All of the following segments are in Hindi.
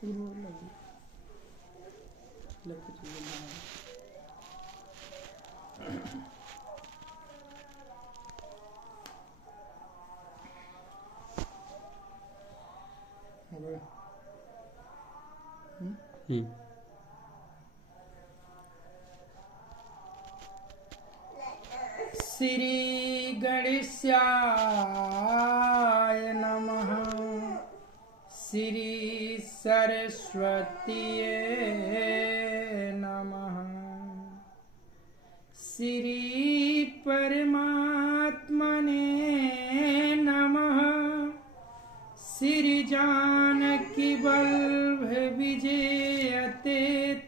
श्री गणेशाय नमः। श्री सरस्वतीये नमः। श्री परमात्मने नमः। श्री जानकी वल्लभ विजयते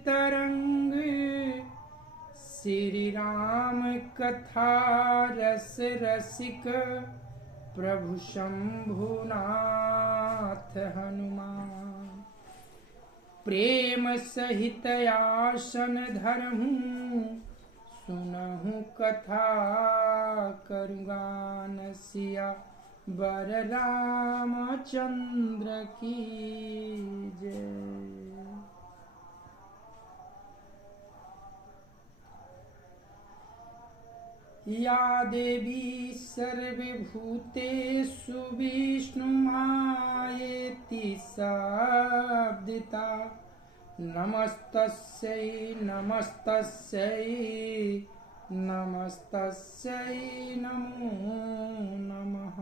तरंग। श्री राम कथा रस रसिक प्रभु शंभुनाथ हनुमान। प्रेम सहित आसन धरहूँ सुनहु कथा करुगान। सिया बर रामचंद्र की जय। या देवी सर्वभूतेषु विष्णुमायेति शब्दिता। नमस्तस्यै नमस्तस्यै नमस्तस्यै नमो नमः।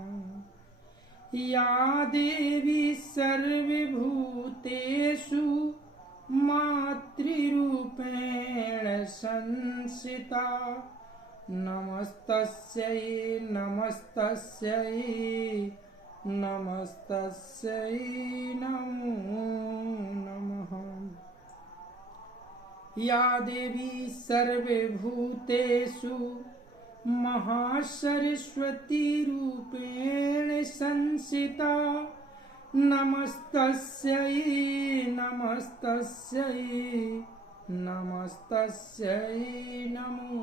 या देवी सर्वभूतेषु मातृरूपेण संस्थिता। नमस्तस्यै नमस्तस्यै नमस्तस्यै नमो नमः। या देवी सर्वभूतेषु महासरस्वती रूपेण संस्थिता। नमस्तस्यै नमस्तस्यै नमस्तस्यै नमो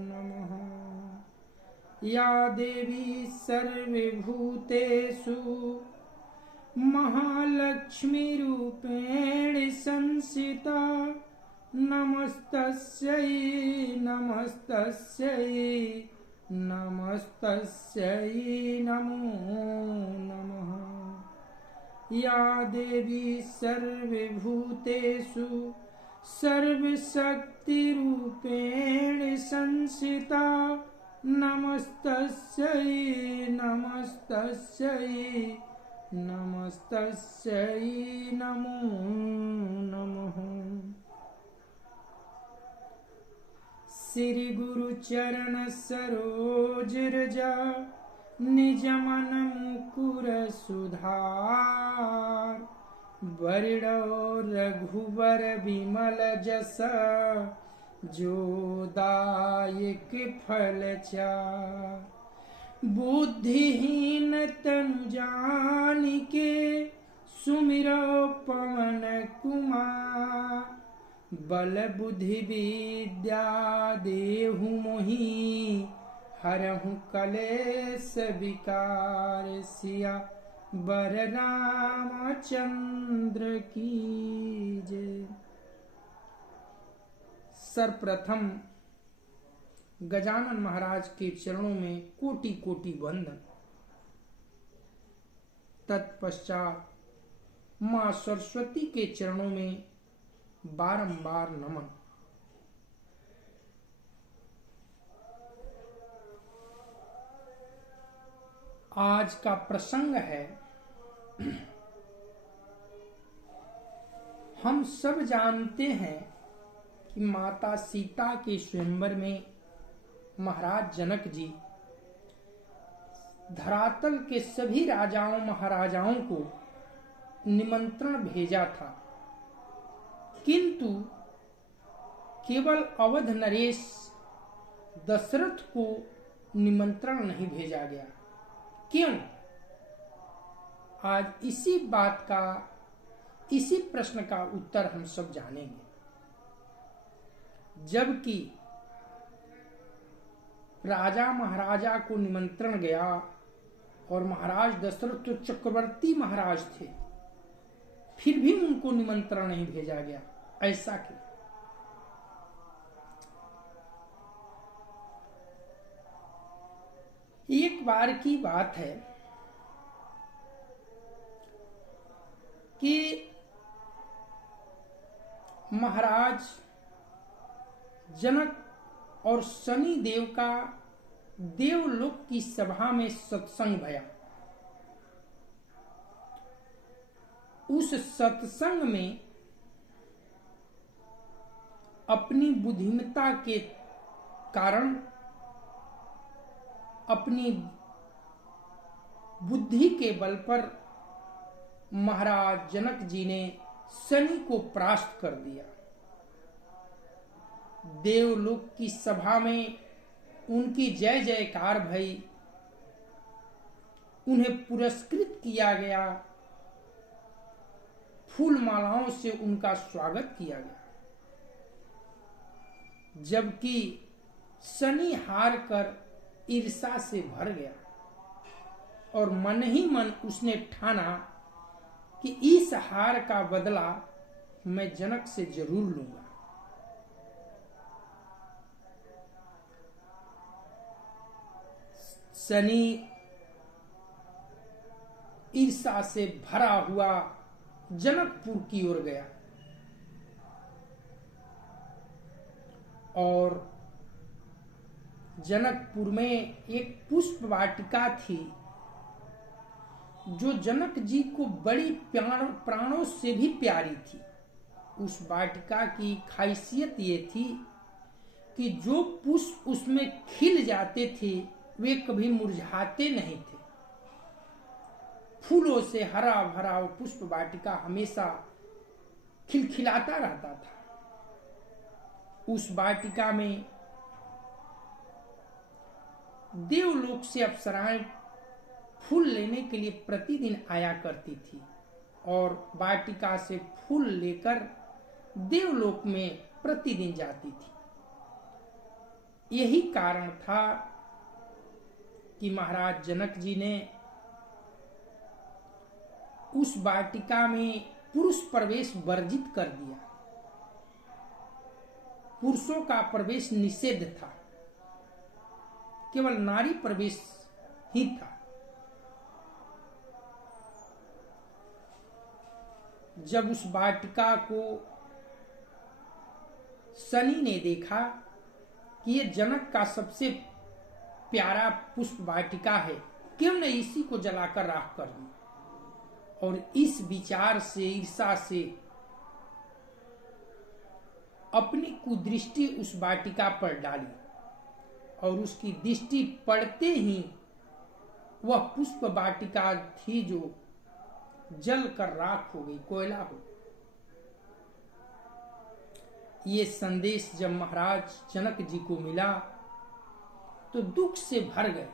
नमः। या देवी सर्वभूतेषु महालक्ष्मी रूपेण संस्थिता। नमस्तस्यै नमस्तस्यै नमस्तस्यै नमो नमः। या देवी सर्वभूतेषु सर्वशक्ति रूपेण संस्थिता। नमस्तस्यै नमस्तस्यै नमस्तस्यै नमो नमः। श्री गुरु चरण सरोज रजा निज मन मुकुर सुधार। बरिड़ो रघुबर विमल जस जो दायक फल चार। बुद्धिहीन तनु जानिके सुमिरो पवन कुमार। बल बुद्धि विद्या देहु मोहि हरहु कलेश विकार। सिया बर रामचंद्र की जय। सर्वप्रथम गजानन महाराज के चरणों में कोटि कोटि वंदन। तत्पश्चात मां सरस्वती के चरणों में बारंबार नमन। आज का प्रसंग है, हम सब जानते हैं कि माता सीता के स्वयंवर में महाराज जनक जी धरातल के सभी राजाओं महाराजाओं को निमंत्रण भेजा था, किंतु केवल अवध नरेश दशरथ को निमंत्रण नहीं भेजा गया। क्यों? आज इसी बात का, इसी प्रश्न का उत्तर हम सब जानेंगे। जबकि राजा महाराजा को निमंत्रण गया और महाराज दशरथ तो चक्रवर्ती महाराज थे, फिर भी उनको निमंत्रण नहीं भेजा गया। ऐसा क्यों? एक बार की बात है कि महाराज जनक और शनि देव का देवलोक की सभा में सत्संग भया। उस सत्संग में अपनी बुद्धिमत्ता के कारण, अपनी बुद्धि के बल पर महाराज जनक जी ने शनि को परास्त कर दिया। देवलोक की सभा में उनकी जय जयकार भई, उन्हें पुरस्कृत किया गया, फूल मालाओं से उनका स्वागत किया गया। जबकि शनि हार कर ईर्ष्या से भर गया और मन ही मन उसने ठाना कि इस हार का बदला मैं जनक से जरूर लूंगा। शनि ईर्ष्या से भरा हुआ जनकपुर की ओर गया और जनकपुर में एक पुष्प वाटिका थी जो जनक जी को बड़ी प्राणों से भी प्यारी थी। उस वाटिका की खासियत ये थी कि जो पुष्प उसमें खिल जाते थे वे कभी मुरझाते नहीं थे। फूलों से हरा भरा वो पुष्प वाटिका हमेशा खिलखिलाता रहता था। उस वाटिका में देवलोक से अप्सराएं फूल लेने के लिए प्रतिदिन आया करती थी और वाटिका से फूल लेकर देवलोक में प्रतिदिन जाती थी। यही कारण था कि महाराज जनक जी ने उस वाटिका में पुरुष प्रवेश वर्जित कर दिया। पुरुषों का प्रवेश निषेध था, केवल नारी प्रवेश ही था। जब उस वाटिका को शनि ने देखा कि ये जनक का सबसे प्यारा पुष्प वाटिका है, क्यों न इसी को जलाकर राख कर दूं, और इस विचार से, ईर्ष्या से अपनी कुदृष्टि उस वाटिका पर डाली और उसकी दृष्टि पड़ते ही वह पुष्प वाटिका थी जो जल कर राख हो गई, कोयला हो। ये संदेश जब महाराज जनक जी को मिला तो दुख से भर गए,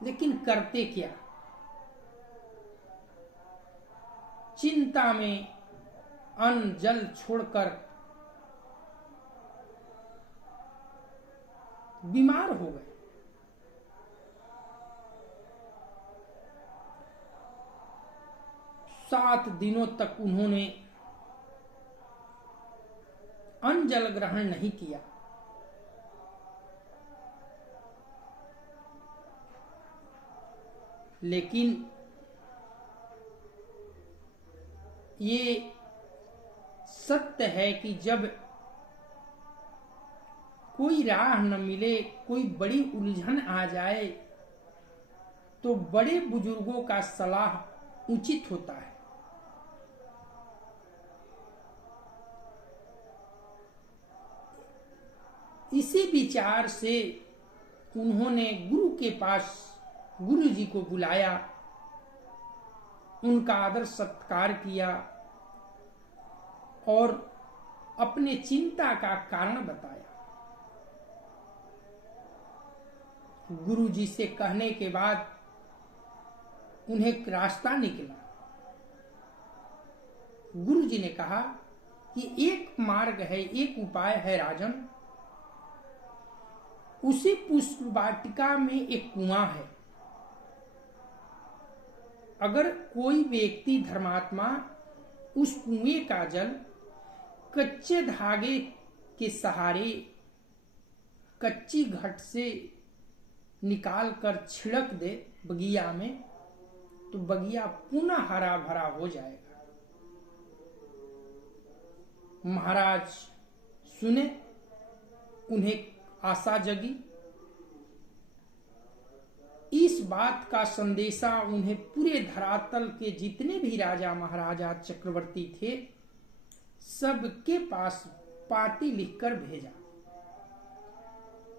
लेकिन करते क्या? चिंता में अन्न जल छोड़कर बीमार हो गए। सात दिनों तक उन्होंने अन्न जल ग्रहण नहीं किया। लेकिन ये सत्य है कि जब कोई राह न मिले, कोई बड़ी उलझन आ जाए, तो बड़े बुजुर्गों का सलाह उचित होता है। इसी विचार से उन्होंने गुरु के पास गुरु जी को बुलाया, उनका आदर सत्कार किया और अपने चिंता का कारण बताया। गुरु जी से कहने के बाद उन्हें एक रास्ता निकला। गुरु जी ने कहा कि एक मार्ग है, एक उपाय है राजन। उसी पुष्प वाटिका में एक कुआं है, अगर कोई व्यक्ति धर्मात्मा उस कुएं का जल कच्चे धागे के सहारे कच्ची घट से निकाल कर छिड़क दे बगिया में, तो बगिया पुनः हरा भरा हो जाएगा। महाराज सुने, उन्हें आशा जगी। इस बात का संदेशा उन्हें पूरे धरातल के जितने भी राजा महाराजा चक्रवर्ती थे सबके पास पाती लिखकर भेजा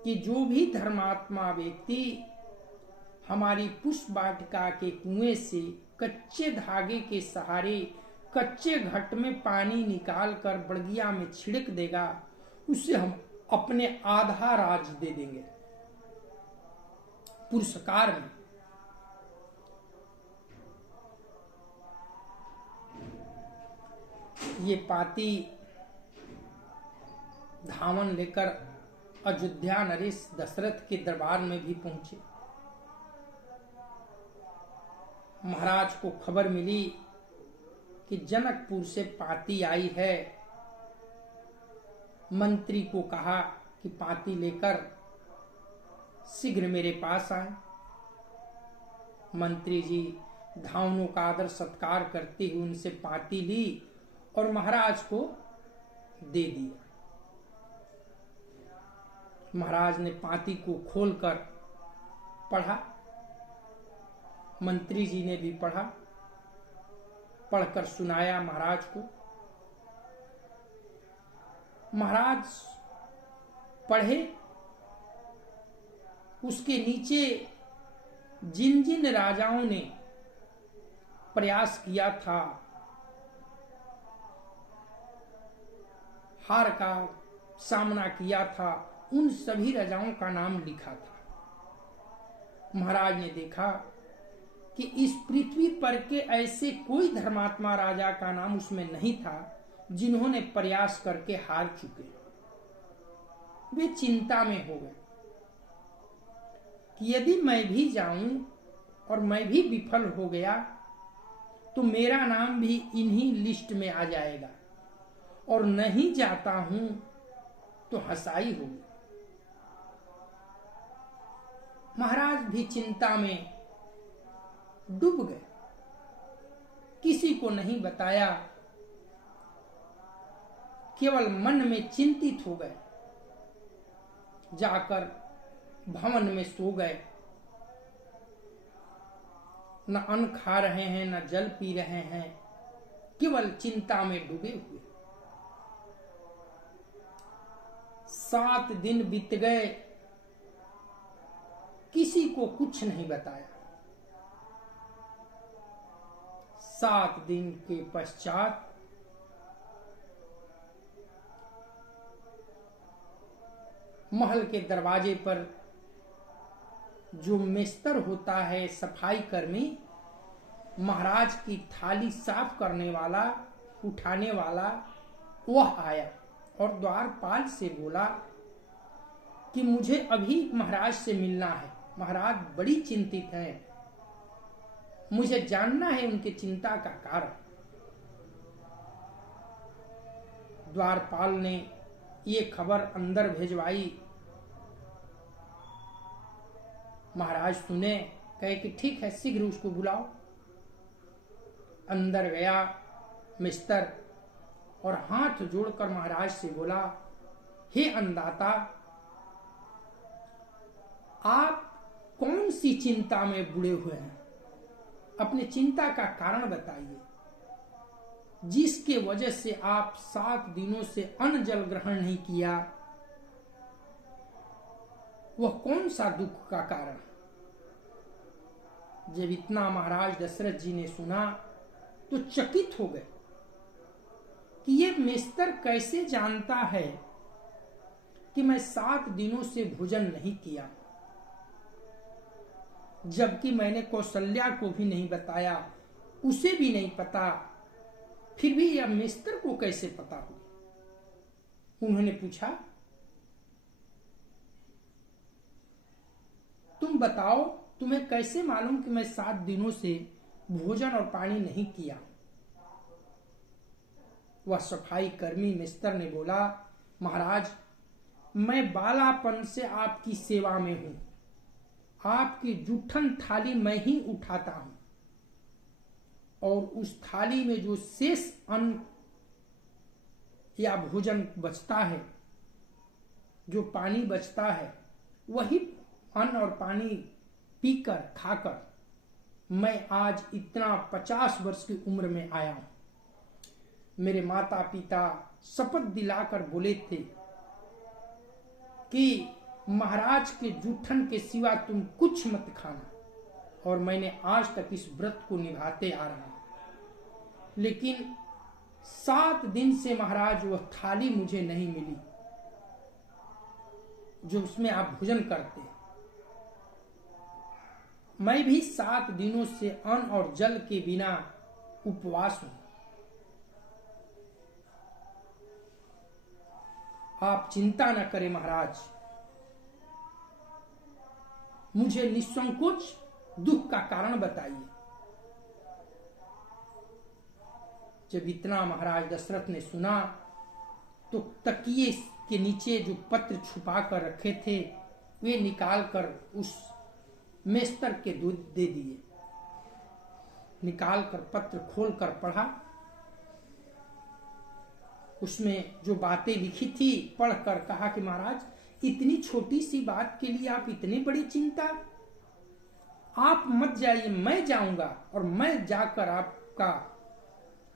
कि जो भी धर्मात्मा व्यक्ति हमारी पुष्प वाटिका के कुएं से कच्चे धागे के सहारे कच्चे घट में पानी निकाल कर बगिया में छिड़क देगा, उसे हम अपने आधा राज दे देंगे पुरस्कार में। ये पाती धावन लेकर अयोध्या नरेश दशरथ के दरबार में भी पहुंचे। महाराज को खबर मिली कि जनकपुर से पाती आई है। मंत्री को कहा कि पाती लेकर शीघ्र मेरे पास आए। मंत्री जी धावनों का आदर सत्कार करते हुए उनसे पाती ली और महाराज को दे दिया। महाराज ने पाती को खोलकर पढ़ा, मंत्री जी ने भी पढ़ा, पढ़कर सुनाया महाराज को। महाराज पढ़े, उसके नीचे जिन जिन राजाओं ने प्रयास किया था हार का सामना किया था, उन सभी राजाओं का नाम लिखा था। महाराज ने देखा कि इस पृथ्वी पर के ऐसे कोई धर्मात्मा राजा का नाम उसमें नहीं था जिन्होंने प्रयास करके हार चुके। वे चिंता में हो गए कि यदि मैं भी जाऊं और मैं भी विफल हो गया तो मेरा नाम भी इन्हीं लिस्ट में आ जाएगा, और नहीं जाता हूं तो हंसाई होगी। महाराज भी चिंता में डूब गए, किसी को नहीं बताया, केवल मन में चिंतित हो गए। जाकर भवन में सो गए, न अन्न खा रहे हैं न जल पी रहे हैं, केवल चिंता में डूबे हुए। 7 दिन बीत गए, किसी को कुछ नहीं बताया। 7 दिन के पश्चात महल के दरवाजे पर जो मेस्तर होता है, सफाई कर्मी, महाराज की थाली साफ करने वाला, उठाने वाला, वह आया और द्वारपाल से बोला कि मुझे अभी महाराज से मिलना है। महाराज बड़ी चिंतित हैं, मुझे जानना है उनकी चिंता का कारण। द्वारपाल ने ये खबर अंदर भेजवाई। महाराज सुने, कहे कि ठीक है, शीघ्र उसको बुलाओ। अंदर गया मिस्टर और हाथ जोड़कर महाराज से बोला, हे अन्नदाता, आप कौन सी चिंता में बुड़े हुए हैं? अपने चिंता का कारण बताइए, जिसके वजह से आप 7 दिनों से अन्न जल ग्रहण नहीं किया। वह कौन सा दुख का कारण? जब इतना महाराज दशरथ जी ने सुना तो चकित हो गए कि ये मेस्तर कैसे जानता है कि मैं 7 दिनों से भोजन नहीं किया, जबकि मैंने कौशल्या को भी नहीं बताया, उसे भी नहीं पता, फिर भी यह मेस्तर को कैसे पता हो? उन्होंने पूछा, तुम बताओ, तुम्हें कैसे मालूम कि मैं 7 दिनों से भोजन और पानी नहीं किया। वह सफाई कर्मी मिस्टर ने बोला, महाराज, मैं बालापन से आपकी सेवा में हूं। आपकी जूठन थाली मैं ही उठाता हूं और उस थाली में जो शेष अन्न या भोजन बचता है, जो पानी बचता है, वही अन्न और पानी पीकर खाकर मैं आज इतना 50 वर्ष की उम्र में आया हूं। मेरे माता पिता शपथ दिलाकर बोले थे कि महाराज के जूठन के सिवा तुम कुछ मत खाना, और मैंने आज तक इस व्रत को निभाते आ रहा हूं। लेकिन 7 दिन से महाराज वह थाली मुझे नहीं मिली जो उसमें आप भोजन करते हैं। मैं भी 7 दिनों से अन्न और जल के बिना उपवास हूं। आप चिंता न करें महाराज, मुझे निसंकोच दुख का कारण बताइए। जब इतना महाराज दशरथ ने सुना तो तकिए के नीचे जो पत्र छुपा कर रखे थे वे निकालकर उस मेस्तर के दूध दे दिए। निकालकर पत्र खोलकर पढ़ा। उसमें जो बातें लिखी थी पढ़कर कहा कि महाराज, इतनी छोटी सी बात के लिए आप इतनी बड़ी चिंता, आप मत जाइए, मैं जाऊंगा और मैं जाकर आपका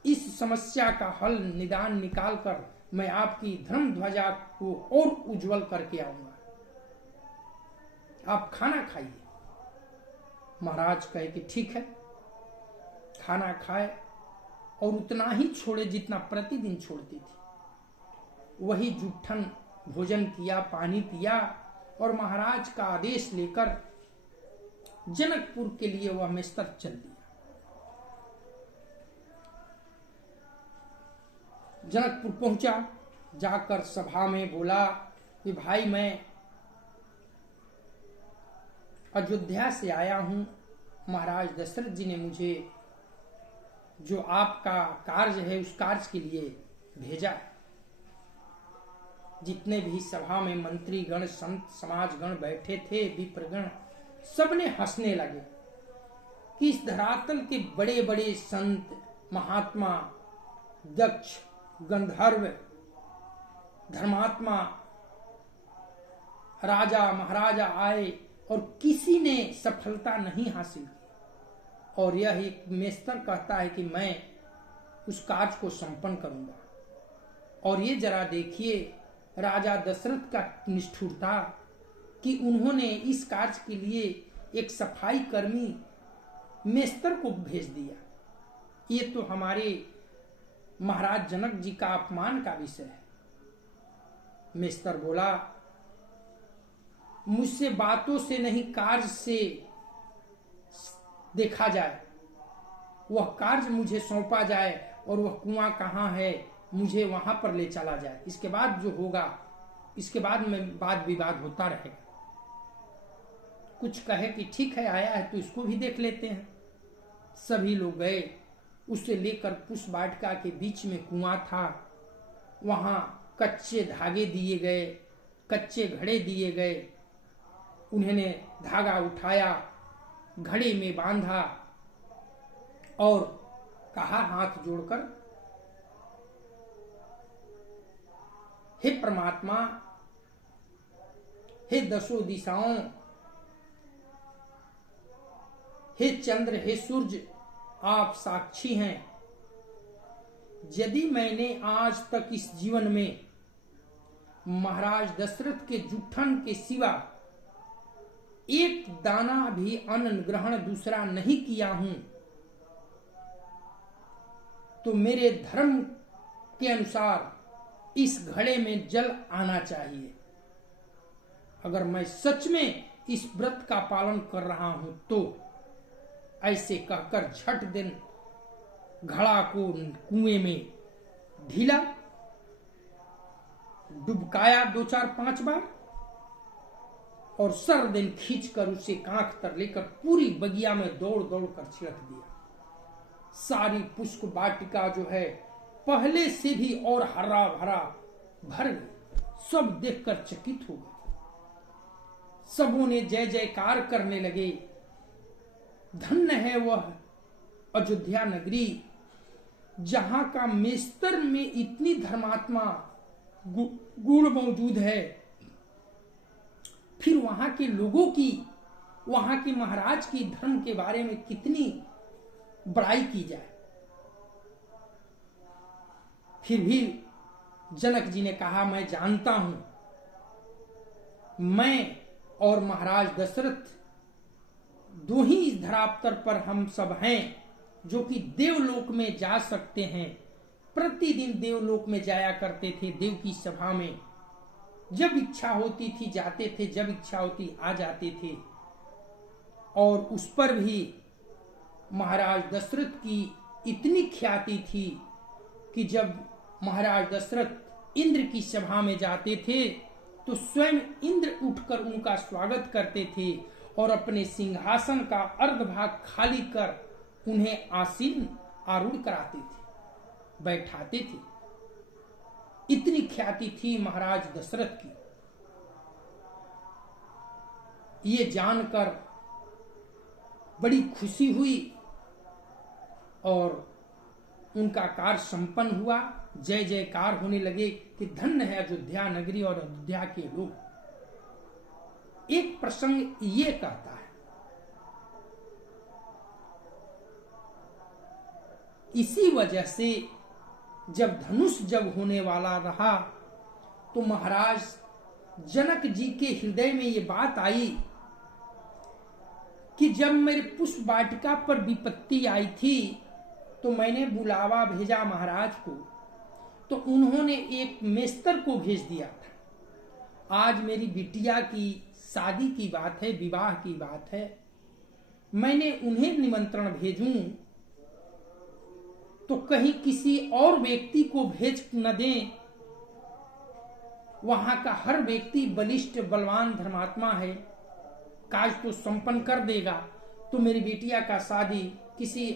इस समस्या का हल निदान निकालकर मैं आपकी धर्म ध्वजा को और उज्जवल करके आऊंगा। आप खाना खाइए। महाराज कहे कि ठीक है। खाना खाए और उतना ही छोड़े जितना प्रतिदिन छोड़ती थी। वही जूठन भोजन किया, पानी पिया और महाराज का आदेश लेकर जनकपुर के लिए वह मेस्तर चल दिया। जनकपुर पहुंचा, जाकर सभा में बोला कि भाई, मैं अयोध्या से आया हूं। महाराज दशरथ जी ने मुझे जो आपका कार्य है उस कार्य के लिए भेजा है। जितने भी सभा में मंत्री गण, संत समाजगण बैठे थे, विप्रगण, सबने हंसने लगे कि इस धरातल के बड़े बड़े संत, महात्मा, दक्ष, गंधर्व, धर्मात्मा, राजा महाराजा आए और किसी ने सफलता नहीं हासिल की। और यह एक मेस्तर कहता है कि मैं उस कार्य को संपन्न करूंगा। और ये जरा देखिए राजा दशरथ का निष्ठुरता कि उन्होंने इस कार्य के लिए एक सफाई कर्मी मेस्तर को भेज दिया। ये तो हमारे महाराज जनक जी का अपमान का विषय है। मेस्तर बोला, मुझसे बातों से नहीं कार्य से देखा जाए, वह कार्य मुझे सौंपा जाए और वह कुआं कहाँ है मुझे वहां पर ले चला जाए। इसके बाद जो होगा, इसके बाद में वाद विवाद होता रहेगा। कुछ कहे कि ठीक है, आया है तो इसको भी देख लेते हैं। सभी लोग गए। उसे लेकर पुष्प वाटिका के बीच में कुआं था, वहां कच्चे धागे दिए गए, कच्चे घड़े दिए गए। उन्होंने धागा उठाया, घड़े में बांधा और कहा हाथ जोड़कर, हे परमात्मा, हे दसों दिशाओं, हे चंद्र, हे सूर्य, आप साक्षी हैं। यदि मैंने आज तक इस जीवन में महाराज दशरथ के जूठन के सिवा एक दाना भी अन्न ग्रहण दूसरा नहीं किया हूं, तो मेरे धर्म के अनुसार इस घड़े में जल आना चाहिए। अगर मैं सच में इस व्रत का पालन कर रहा हूं तो ऐसे कहकर झट दिन घड़ा को कुएं में ढीला, डुबकाया 2-4-5 बार और सर दिन खींचकर उसे कांख तर लेकर पूरी बगिया में दौड़ दौड़ कर छिड़क दिया। सारी पुष्प वाटिका जो है पहले से भी और हरा भरा भर गई। सब देखकर चकित हो गए। सबों ने जय जयकार करने लगे। धन्य है वह अयोध्या नगरी जहां का मेस्तर में इतनी धर्मात्मा गुण मौजूद है। फिर वहां के लोगों की, वहां के महाराज की धर्म के बारे में कितनी बड़ाई की जाए। फिर भी जनक जी ने कहा, मैं जानता हूं, मैं और महाराज दशरथ दो ही इस धरातल पर हम सब हैं जो कि देवलोक में जा सकते हैं। प्रतिदिन देवलोक में जाया करते थे, देव की सभा में जब इच्छा होती थी जाते थे, जब इच्छा होती आ जाते थे। और उस पर भी महाराज दशरथ की इतनी ख्याति थी कि जब महाराज दशरथ इंद्र की सभा में जाते थे तो स्वयं इंद्र उठकर उनका स्वागत करते थे और अपने सिंहासन का अर्धभाग खाली कर उन्हें आसीन आरूढ़ कराते थे, बैठाते थे। इतनी ख्याति थी महाराज दशरथ की। ये जानकर बड़ी खुशी हुई और उनका कार्य संपन्न हुआ। जय जयकार होने लगे कि धन्य है अयोध्या नगरी और अयोध्या के लोग। एक प्रसंग ये कहता है, इसी वजह से जब धनुष जब होने वाला रहा तो महाराज जनक जी के हृदय में ये बात आई कि जब मेरे पुष्प वाटिका पर विपत्ति आई थी तो मैंने बुलावा भेजा महाराज को, तो उन्होंने एक मेस्तर को भेज दिया था। आज मेरी बिटिया की शादी की बात है, विवाह की बात है, मैंने उन्हें निमंत्रण भेजूं तो कहीं किसी और व्यक्ति को भेज न दें। वहां का हर व्यक्ति बलिष्ठ बलवान धर्मात्मा है, काज तो संपन्न कर देगा, तो मेरी बिटिया का शादी किसी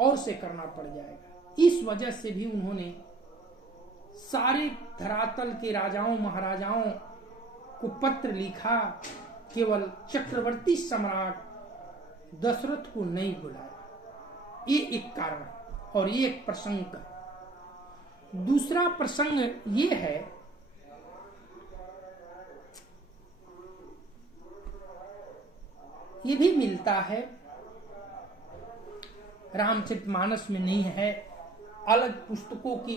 और से करना पड़ जाएगा। इस वजह से भी उन्होंने सारे धरातल के राजाओं महाराजाओं को पत्र लिखा, केवल चक्रवर्ती सम्राट दशरथ को नहीं बुलाया। ये एक कारण और ये एक प्रसंग का। दूसरा प्रसंग ये है, ये भी मिलता है, रामचरितमानस में नहीं है, अलग पुस्तकों की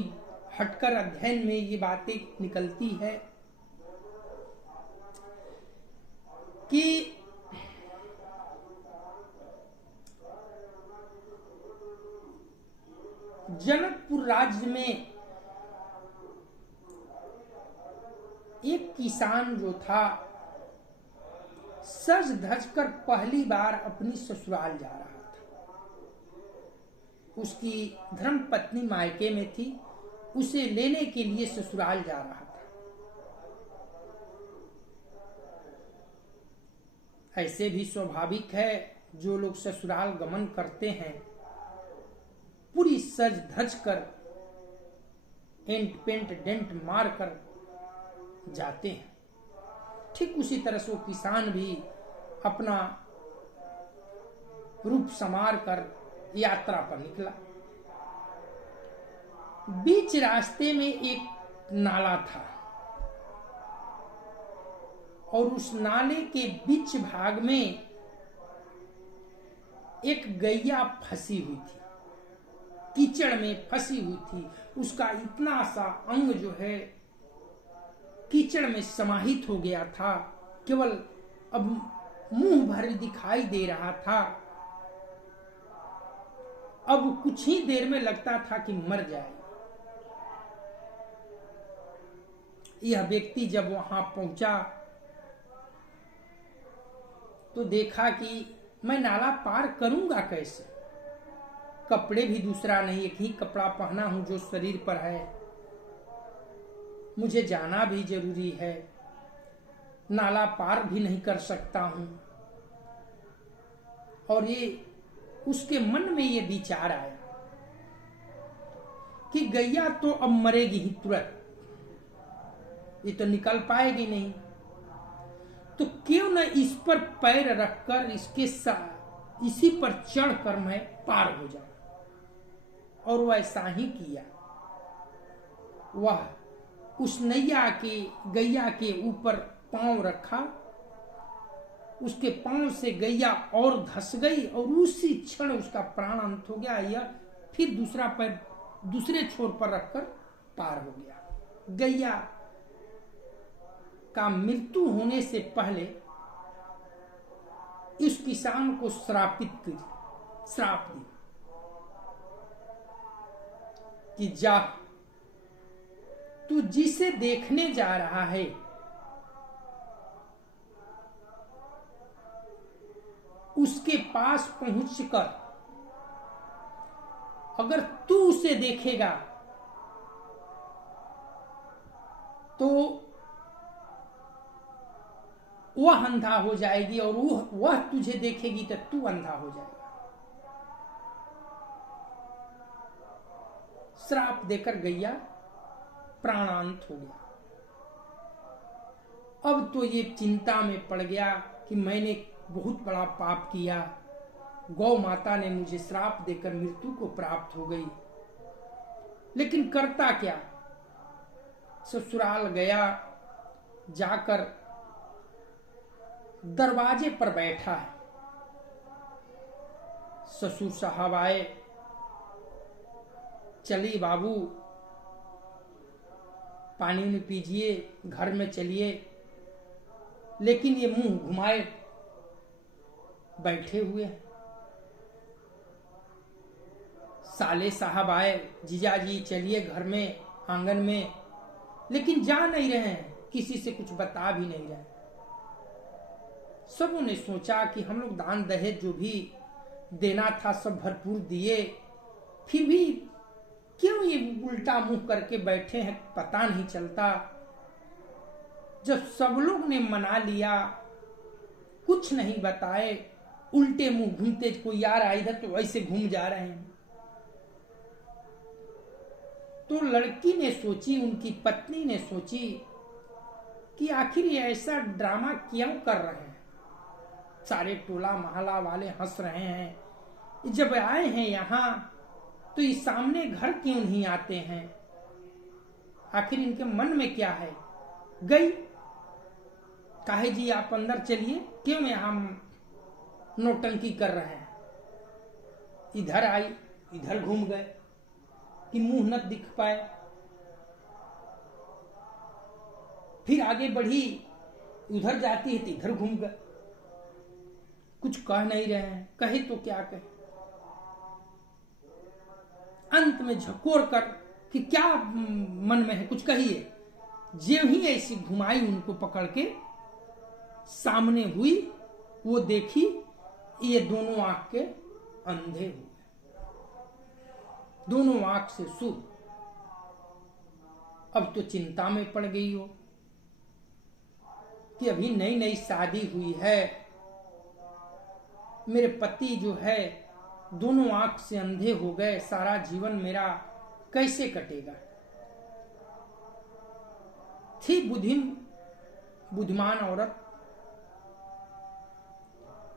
हटकर अध्ययन में ये बातें निकलती है कि जनकपुर राज्य में एक किसान जो था सज धज कर पहली बार अपनी ससुराल जा रहा था। उसकी धर्म पत्नी मायके में थी, उसे लेने के लिए ससुराल जा रहा था। ऐसे भी स्वाभाविक है, जो लोग ससुराल गमन करते हैं पूरी सज धज कर एंट पेंट डेंट मार कर जाते हैं। ठीक उसी तरह से वो किसान भी अपना रूप संवार कर यात्रा पर निकला। बीच रास्ते में एक नाला था और उस नाले के बीच भाग में एक गैया फंसी हुई थी, कीचड़ में फंसी हुई थी। उसका इतना सा अंग जो है कीचड़ में समाहित हो गया था, केवल अब मुंह भर दिखाई दे रहा था। अब कुछ ही देर में लगता था कि मर जाए। यह व्यक्ति जब वहां पहुंचा तो देखा कि मैं नाला पार करूंगा कैसे, कपड़े भी दूसरा नहीं, एक ही कपड़ा पहना हूं जो शरीर पर है, मुझे जाना भी जरूरी है, नाला पार भी नहीं कर सकता हूं। और ये उसके मन में ये विचार आया कि गैया तो अब मरेगी ही तुरंत, ये तो निकल पाएगी नहीं, तो क्यों न इस पर पैर रखकर इसके साथ इसी पर चढ़कर मैं पार हो जाऊं। और वह ऐसा ही किया। वह उस नैया के गैया के ऊपर पांव रखा, उसके पांव से गैया और धस गई और उसी क्षण उसका प्राण अंत हो गया। यह फिर दूसरा पैर दूसरे छोर पर रखकर पार हो गया। गैया का मृत्यु होने से पहले इस किसान को श्राप दी कि जा, तू जिसे देखने जा रहा है उसके पास पहुंचकर अगर तू उसे देखेगा तो वह अंधा हो जाएगी और वह तुझे देखेगी तो तू अंधा हो जाएगा। श्राप देकर गैया प्राणांत हो गया। अब तो ये चिंता में पड़ गया कि मैंने बहुत बड़ा पाप किया, गौ माता ने मुझे श्राप देकर मृत्यु को प्राप्त हो गई, लेकिन करता क्या। ससुराल गया, जाकर दरवाजे पर बैठा है। ससुर साहब आए, चलिए बाबू पानी में पीजिए, घर में चलिए, लेकिन ये मुंह घुमाए बैठे हुए। साले साहब आए, जीजाजी चलिए घर में, आंगन में, लेकिन जा नहीं रहे हैं, किसी से कुछ बता भी नहीं रहे। सबों ने सोचा कि हम लोग दान दहेज जो भी देना था सब भरपूर दिए, फिर भी क्यों ये उल्टा मुंह करके बैठे हैं, पता नहीं चलता। जब सब लोग ने मना लिया, कुछ नहीं बताए, उल्टे मुंह घूमते, कोई यार आ इधर तो वैसे घूम जा रहे हैं। तो लड़की ने सोची, उनकी पत्नी ने सोची कि आखिर ये ऐसा ड्रामा क्यों कर रहे हैं। सारे टोला मोहल्ला वाले हंस रहे हैं, जब आए हैं यहाँ तो इस सामने घर क्यों नहीं आते हैं, आखिर इनके मन में क्या है। गई, काहे जी आप अंदर चलिए, क्यों यहाँ नौटंकी कर रहे हैं। इधर आई, इधर घूम गए कि मुंह न दिख पाए। फिर आगे बढ़ी, उधर जाती है तो इधर घूम गए, कुछ कह नहीं रहे हैं, कहे तो क्या कहे। अंत में झकोर कर कि क्या मन में है कुछ कहिए, जो ही ऐसी घुमाई उनको पकड़ के सामने हुई, वो देखी ये दोनों आंख के अंधे हुए, दोनों आंख से सूर। अब तो चिंता में पड़ गई हो कि अभी नई नई शादी हुई है, मेरे पति जो है दोनों आंख से अंधे हो गए, सारा जीवन मेरा कैसे कटेगा। थी बुद्धिमान औरत,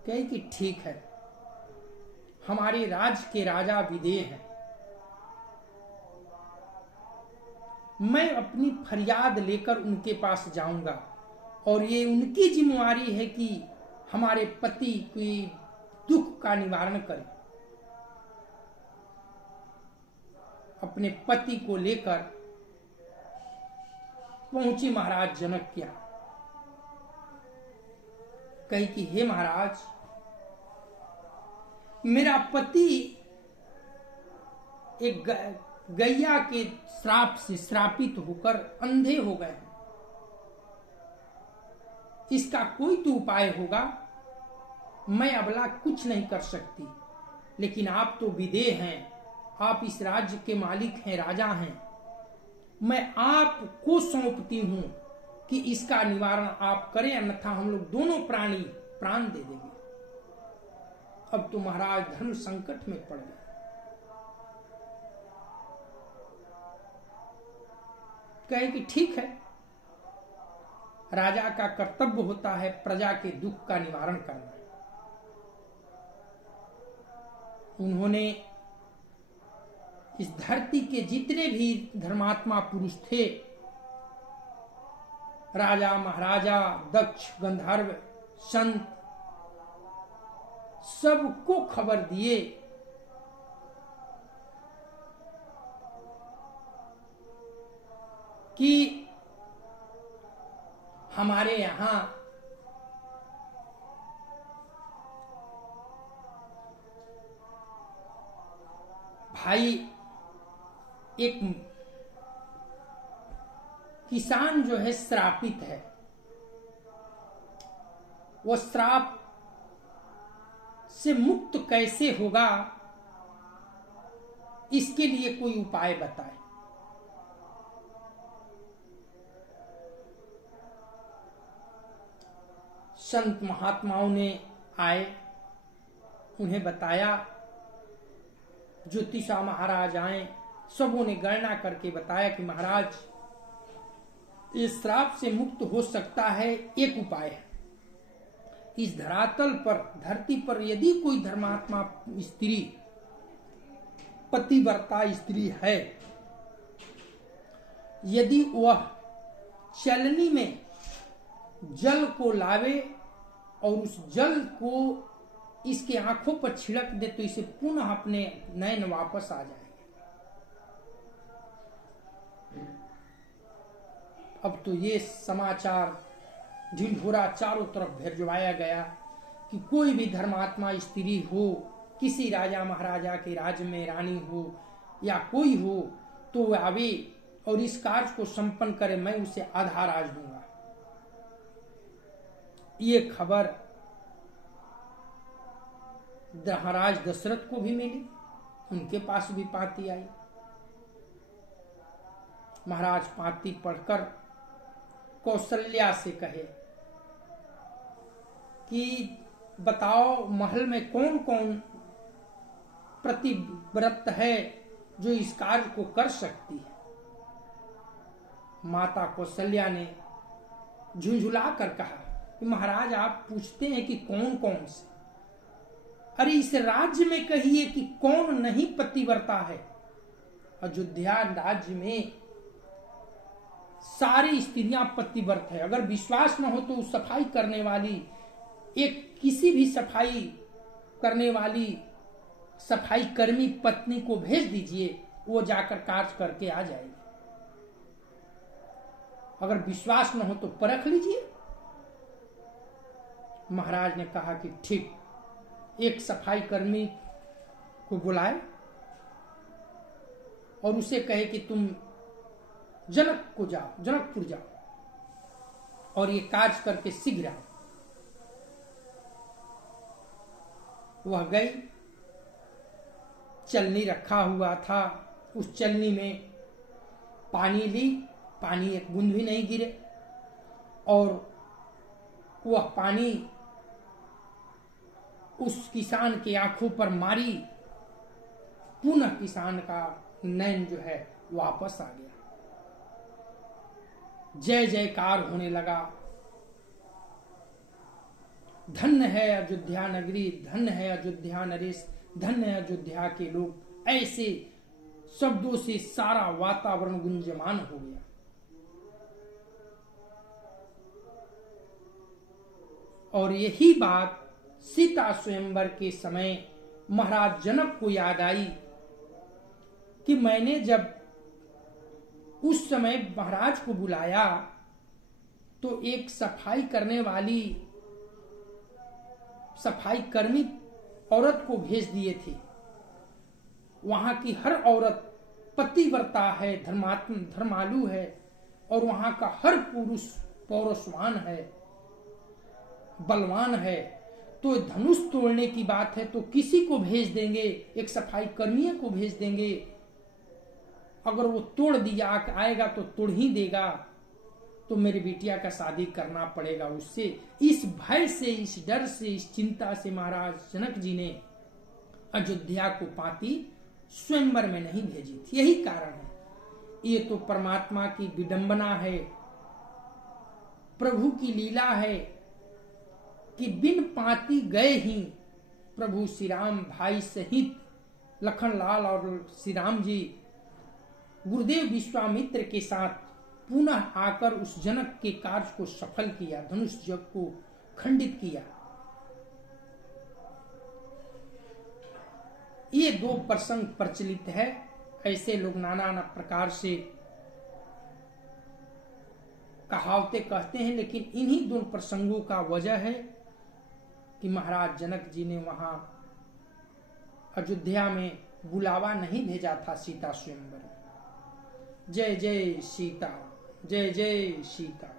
कही कि ठीक है, हमारे राज के राजा विदेह हैं, मैं अपनी फरियाद लेकर उनके पास जाऊंगा और ये उनकी जिम्मेवारी है कि हमारे पति की दुख का निवारण करें। अपने पति को लेकर पहुंची महाराज जनक के यहाँ। कही कि हे महाराज, मेरा पति एक गैया के श्राप से श्रापित होकर अंधे हो गए, इसका कोई तो उपाय होगा। मैं अबला कुछ नहीं कर सकती, लेकिन आप तो विदेह हैं, आप इस राज्य के मालिक हैं, राजा हैं, मैं आपको सौंपती हूं कि इसका निवारण आप करें, अन्यथा हम लोग दोनों प्राणी प्राण दे देंगे। अब तो महाराज धर्म संकट में पड़ गए। कहे कि ठीक है, राजा का कर्तव्य होता है प्रजा के दुख का निवारण करना। उन्होंने इस धरती के जितने भी धर्मात्मा पुरुष थे, राजा महाराजा, दक्ष, गंधर्व, संत, सबको खबर दिए कि हमारे यहां भाई एक किसान जो है श्रापित है, वो श्राप से मुक्त कैसे होगा, इसके लिए कोई उपाय बताए। संत महात्माओं ने आए, उन्हें बताया। ज्योतिषा महाराज आए, सबों ने गणना करके बताया कि महाराज इस श्राप से मुक्त हो सकता है, एक उपाय है। इस धरातल पर, धरती पर यदि कोई धर्मात्मा स्त्री, पतिव्रता स्त्री है, यदि वह चलनी में जल को लावे और उस जल को इसके आंखों पर छिड़क दे तो इसे पुनः अपने नयन वापस आ जाएंगे। अब तो ये समाचार ढिंढोरा चारों तरफ भिजवाया गया कि कोई भी धर्मात्मा स्त्री हो, किसी राजा महाराजा के राज्य में रानी हो या कोई हो, तो वह आवे और इस कार्य को संपन्न करे, मैं उसे आधा राज दूंगा। ये खबर महाराज दशरथ को भी मिली, उनके पास भी पाती आई। महाराज पाती पढ़कर कौशल्या से कहे कि बताओ महल में कौन कौन प्रतिव्रत है जो इस कार्य को कर सकती है। माता कौशल्या ने झुंझुला कर कहा कि महाराज आप पूछते हैं कि कौन कौन से, अरे इस राज्य में कहिए कि कौन नहीं पतिव्रता है। अयोध्या राज्य में सारी स्त्रियां पतिव्रत है। अगर विश्वास न हो तो सफाई करने वाली, एक किसी भी सफाई करने वाली सफाई कर्मी पत्नी को भेज दीजिए, वो जाकर कार्य करके आ जाएगी। अगर विश्वास न हो तो परख लीजिए। महाराज ने कहा कि ठीक, एक सफाई कर्मी को बुलाए और उसे कहे कि तुम जनकपुर जाओ और ये कार्य करके शीघ्र आओ। वह गई, चलनी रखा हुआ था, उस चलनी में पानी ली, पानी एक बूंद भी नहीं गिरे, और वह पानी उस किसान की आंखों पर मारी, पुनः किसान का नयन जो है वापस आ गया। जय जयकार होने लगा। धन्य है अयोध्या नगरी, धन्य है अयोध्या नरेश, धन्य है अयोध्या के लोग। ऐसे शब्दों से सारा वातावरण गुंजमान हो गया। और यही बात सीता स्वयंवर के समय महाराज जनक को याद आई कि मैंने जब उस समय महाराज को बुलाया तो एक सफाई करने वाली सफाई कर्मी औरत को भेज दिए थे। वहां की हर औरत पतिव्रता है, धर्मालु है, और वहां का हर पुरुष पौरुषवान है, बलवान है। तो धनुष तोड़ने की बात है तो किसी को भेज देंगे, एक सफाई कर्मी को भेज देंगे। अगर वो तोड़ दिया आएगा तो तोड़ ही देगा, तो मेरी बिटिया का शादी करना पड़ेगा उससे। इस भय से, इस डर से, इस चिंता से महाराज जनक जी ने अयोध्या को पाती स्वयंवर में नहीं भेजी थी। यही कारण है ये तो परमात्मा की विडंबना है, प्रभु की लीला है कि बिन पाती गए ही प्रभु श्री राम भाई सहित लखनलाल और श्री राम जी गुरुदेव विश्वामित्र के साथ पुनः आकर उस जनक के कार्य को सफल किया, धनुष यज्ञ को खंडित किया। ये दो प्रसंग प्रचलित है। ऐसे लोग नाना प्रकार से कहावतें कहते हैं, लेकिन इन्हीं दो प्रसंगों का वजह है कि महाराज जनक जी ने वहां अयोध्या में बुलावा नहीं भेजा था सीता स्वयंवर। जय जय सीता, जय जय सीता।